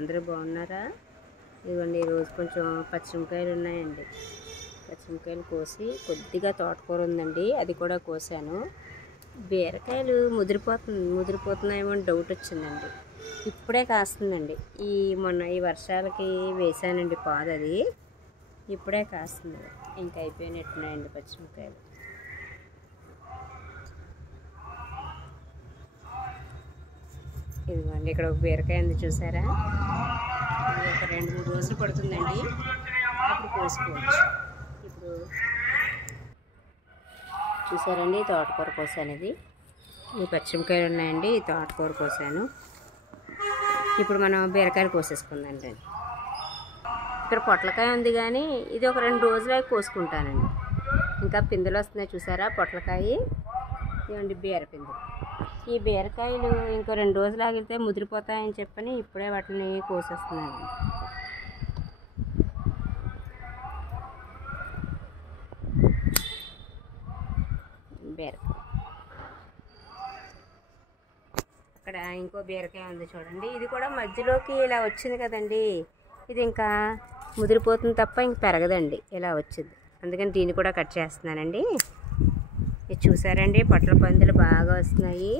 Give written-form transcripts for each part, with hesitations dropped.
అందరూ బాగున్నారా? ఇదిగోండి ఈరోజు కొంచెం పచ్చిమిరపకాయలు ఉన్నాయండి. పచ్చిమిరపకాయలు కోసి కొద్దిగా తోటకూర ఉందండి, అది కూడా కోసాను. బీరకాయలు ముదిరిపోతున్నాయేమో అని డౌట్ వచ్చిందండి. ఇప్పుడే కాస్తుందండి. మొన్న ఈ వర్షాలకి వేసానండి పాదు, అది ఇప్పుడే కాస్తుంది. ఇంకా అయిపోయినట్టున్నాయండి పచ్చిమిరపకాయలు. ఇదిగోండి ఇక్కడ ఒక బీరకాయ ఉంది, చూసారా? ఇది ఒక 2-3 రోజులు పడుతుందండి, అప్పుడు కోసుకోవచ్చు. ఇప్పుడు చూసారండి తోటకూర కోసాను. ఈ పచ్చిమిరపకాయలు ఉన్నాయండి, ఈ తోటకూర కోసాను. ఇప్పుడు మనం బీరకాయలు కోసేసుకుందండి. ఇక్కడ పొట్లకాయ ఉంది, కానీ ఇది ఒక 2 రోజులకి కోసుకుంటానండి. ఇంకా పిందులు వస్తున్నాయి చూసారా పొట్లకాయ. ఇవ్వండి బీరపిందులు. ఈ బీరకాయలు ఇంకో 2 రోజులు ఆగితే ముదిరిపోతాయని చెప్పని ఇప్పుడే వాటిని కోసేస్తున్నాను. బీరకాయ అక్కడ ఇంకో బీరకాయ ఉంది చూడండి. ఇది కూడా మధ్యలోకి ఇలా వచ్చింది కదండి, ఇది ఇంకా ముదిరిపోతుంది తప్ప ఇంక పెరగదండి, ఇలా వచ్చింది. అందుకని దీన్ని కూడా కట్ చేస్తున్నానండి. ఇది చూసారండి పొట్ల పందులు బాగా వస్తున్నాయి.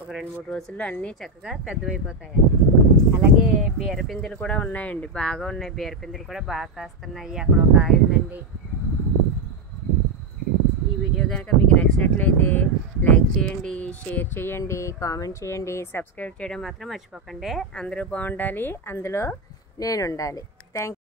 ఒక 2-3 రోజుల్లో అన్నీ చక్కగా పెద్దవైపోతాయండి. అలాగే బీరపిందులు కూడా ఉన్నాయండి, బాగా ఉన్నాయి. బీరపిందులు కూడా బాగా కాస్తున్నాయి. అక్కడ ఒక కాయ ఉందండి. ఈ వీడియో కనుక మీకు నచ్చినట్లయితే లైక్ చేయండి, షేర్ చేయండి, కామెంట్ చేయండి, సబ్స్క్రైబ్ చేయడం మాత్రం మర్చిపోకండి. అందరూ బాగుండాలి, అందులో నేను ఉండాలి. Thank you.